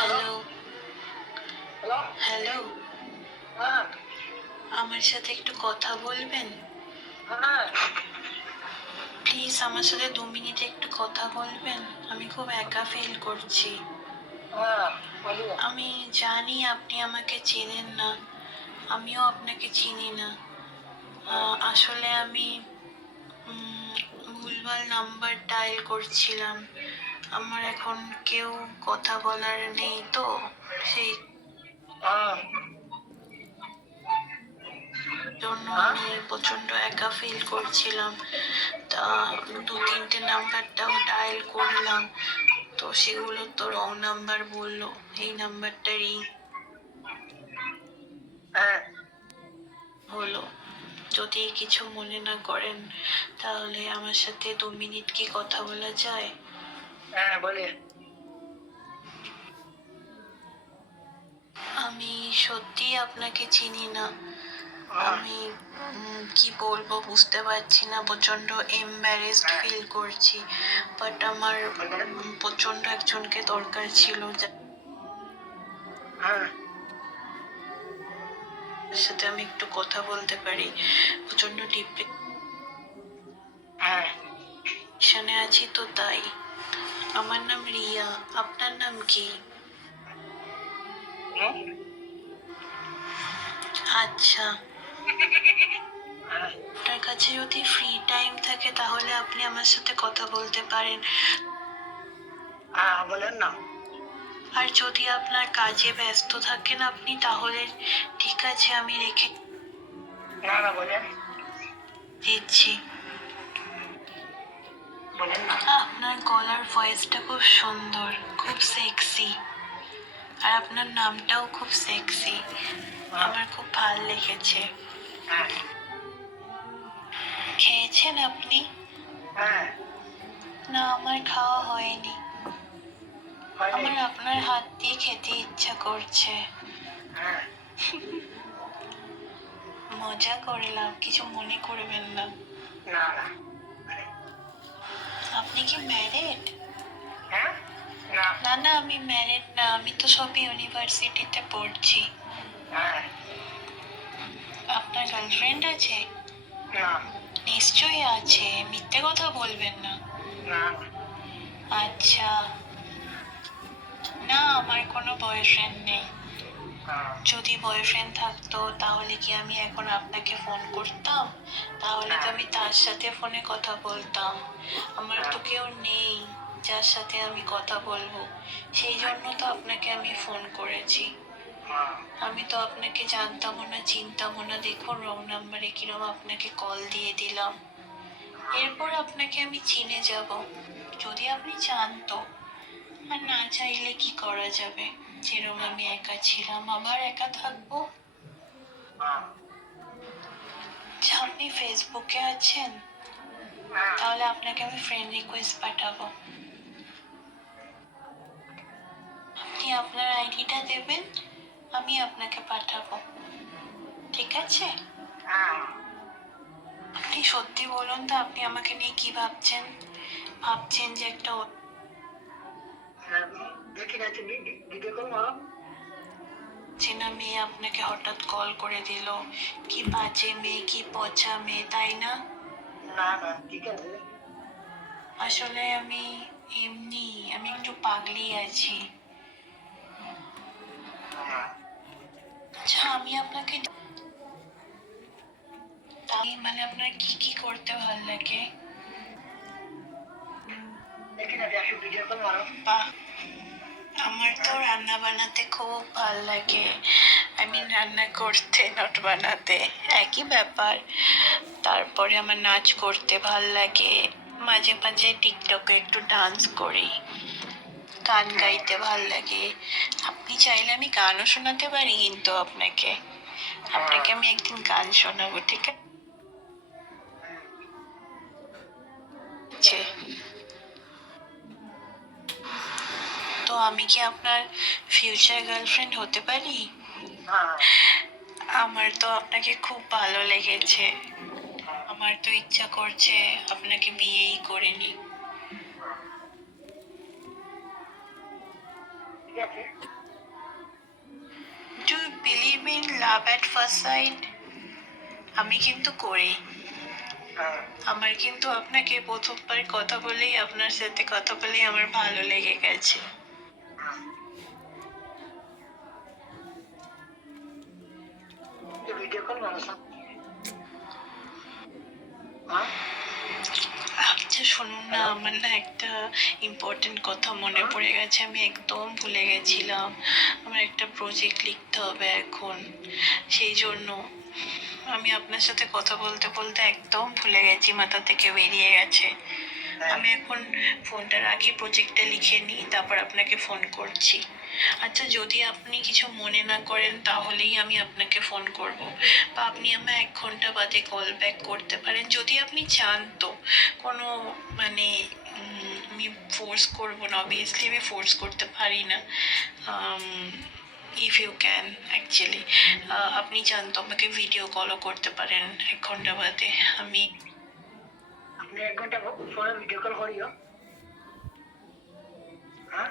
Hello, hello. Hello. হ্যাঁ, আমার সাথে একটু কথা বলবেন? হ্যাঁ, প্লিজ আমার সাথে 2 মিনিট একটু কথা বলবেন? আমি খুব একা ফিল করছি। হ্যাঁ, বলুন। আমি জানি আপনি আমাকে চেনেন না, আমিও আপনাকে চিনি না। আসলে আমি ভুলভাল নাম্বার ডায়াল করছিলাম। আমার এখন কেউ কথা বলার নেই তো, সেই হ্যাঁ, জন্য হ্যাঁ, আমি প্রচন্ড একা ফিল করছিলাম। তা 2-3টে নাম্বারটাও ডায়াল করলাম, তো সেগুলো তো রং নাম্বার বললো। এই নাম্বারটারই হ্যাঁ, হলো। যদি কিছু মনে না করেন তাহলে আমার সাথে 2 মিনিট কি কথা বলা যায়? হ্যাঁ, বলে। আমি সত্যি আপনাকে চিনি না। হ্যাঁ, আমি কি বলবো বুঝতে পারছি না, প্রচন্ড এম্বারেসড ফিল করছি। বাট আমার প্রচন্ড একজনকে দরকার ছিল যার হ্যাঁ, সাথে আমি একটু কথা বলতে পারি। প্রচন্ড হ্যাঁ, ডিপ্রেশনে আছি তো তাই। আমার নাম রিয়া, আপনার নাম কি? হুম, আচ্ছা, হ্যাঁ, আপনার কাছে যদি ফ্রি টাইম থাকে তাহলে আপনি আমার সাথে কথা বলতে পারেন। হ্যাঁ, বলেন না। আর যদি আপনার কাজে ব্যস্ত থাকেন আপনি তাহলে ঠিক আছে, আমি রেখে না, না, বলেন। দিচ্ছি। বলেন না। আপনার গলার ভয়েসটা খুব সুন্দর, খুব সেক্সি, আর আপনার নামটাও খুব সেক্সি। হ্যাঁ, আমার খুব ভাল লেগেছে। হ্যাঁ, খেয়েছেন আপনি? হ্যাঁ, না, আমার খাওয়া হয়নি। হয়নি। আমার আপনার হাত দিয়ে খেতে ইচ্ছা করছে। হ্যাঁ, মজা করলাম, কিছু মনে করবেন না। না, না। আপনি কি ম্যারিড? হ্যাঁ, না, না না, আমি ম্যারিড না, আমি তো সব ইউনিভার্সিটিতে পড়ছি। হ্যাঁ, আপনার গার্লফ্রেন্ড আছে? না, নিশ্চয়ই আছে, মিথ্যে কথা বলবেন না। না, আচ্ছা, না আমার কোনো বয়ফ্রেন্ড নেই। হ্যাঁ, যদি বয়ফ্রেন্ড থাকতো তাহলে কি আমি এখন আপনাকে ফোন করতাম? তাহলে তো আমি তার সাথে ফোনে কথা বলতাম। আমার তো কেউ নেই যার সাথে আমি কথা বলবো, সেই জন্য তো আপনাকে আমি ফোন করেছি। হ্যাঁ, আমি তো আপনাকে জানতামও না, চিনতামও না। দেখুন রং নাম্বারে কিরম আপনাকে কল দিয়ে দিলাম। এরপর আপনাকে আমি চিনে যাব যদি আপনি চান তো। আর না চাইলে কি করা যাবে, যেরকম আমি একা ছিলাম আবার একা থাকবো। হ্যাঁ, আচ্ছা, আপনি ফেসবুকে আছেন? হ্যাঁ, তাহলে আপনাকে আমি ফ্রেন্ড রিকোয়েস্ট পাঠাবো। আপনি আপনার আইডিটা দেবেন, আমি আপনাকে পাঠাবো। ঠিক আছে? হ্যাঁ। আপনি সত্যি বলুন তো, আপনি আমাকে নিয়ে কি ভাবছেন? ভাবছেন যে একটা দেখি না, তুমি ভিডিও কল মারো। চেনা মেয়ে আপনাকে হঠাৎ কল করে দিল? কি বাজে মেয়ে, কি পচা মেয়ে, তাই না? না, না, ঠিক আছে। আসলে আমি এমনি, আমি একটু পাগলি আছি। হ্যাঁ, আচ্ছা, আমি আপনাকে মানে আপনার কি কি করতে ভালো লাগে? দেখি না, ভিডিও কল মারো। বাহ, আমার তো রান্না বানাতে খুব ভাল লাগে। রান্না করতে, নট বানাতে, একই ব্যাপার। তারপরে আমার নাচ করতে ভাল লাগে, মাঝে মাঝে টিকটকে একটু ডান্স করি, গান গাইতে ভাল লাগে। আপনি চাইলে আমি গানও শোনাতে পারি, কিন্তু আপনাকে আপনাকে আমি একদিন গান শোনাবো, ঠিক আছে? তো আমি কি আপনার ফিউচার গার্লফ্রেন্ড হতে পারি? হ্যাঁ, আমার তো আপনাকে খুব ভালো লেগেছে। আমার তো ইচ্ছা করছে আপনাকে বিয়েই করে নি। ঠিক আছে? Do you believe in love at first sight? আমি কিন্তু করি। হ্যাঁ। আমার কিন্তু আপনাকে প্রথমবার কথা বলেই, আপনার সাথে কথা বলেই আমার ভালো লেগে গেছে। ভিডিও কল মারো সব। হ্যাঁ? আচ্ছা শুনুন না, আমার না একটা ইম্পর্টেন্ট কথা মনে পড়ে গেছে, আমি একদম ভুলে গেছিলাম। আমার একটা প্রজেক্ট লিখতে হবে এখন, সেই জন্য আমি আপনার সাথে কথা বলতে বলতে একদম ভুলে গেছি, মাথা থেকে বেরিয়ে গেছে। আমি এখন ফোনটা রাখি, প্রজেক্টটা লিখে নিই, তারপর আপনাকে ফোন করছি। আচ্ছা যদি আপনি কিছু মনে না করেন তাহলেই আমি আপনাকে ফোন করব, বা আপনি আমায় 1 ঘন্টা বাদে কল ব্যাক করতে পারেন যদি আপনি চান। তো কোনো মানে আমি ফোর্স করবো না, অবভিয়াসলি আমি ফোর্স করতে পারি না। ইফ ইউ ক্যান অ্যাকচুয়ালি, আপনি চান তো আমাকে ভিডিও কলও করতে পারেন 1 ঘন্টা বাদে। আমি আপনি 1 ঘন্টা ফোনে ভিডিও কল করিও। হ্যাঁ?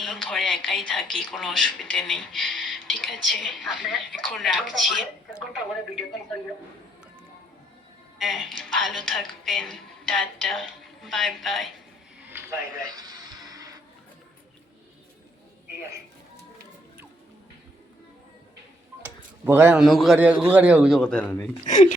এই ঘরে একাই থাকি, কোনো অসুবিধে নেই, ঠিক আছে? আপনি এখন রাখছি। 1 ঘন্টা পরে ভিডিও কল করিও। হ্যাঁ, ভালো থাকবেন, tata, bye bye. Bye bye. ঠিক আছে। Pokoknya nunggu karya gue karya gue juga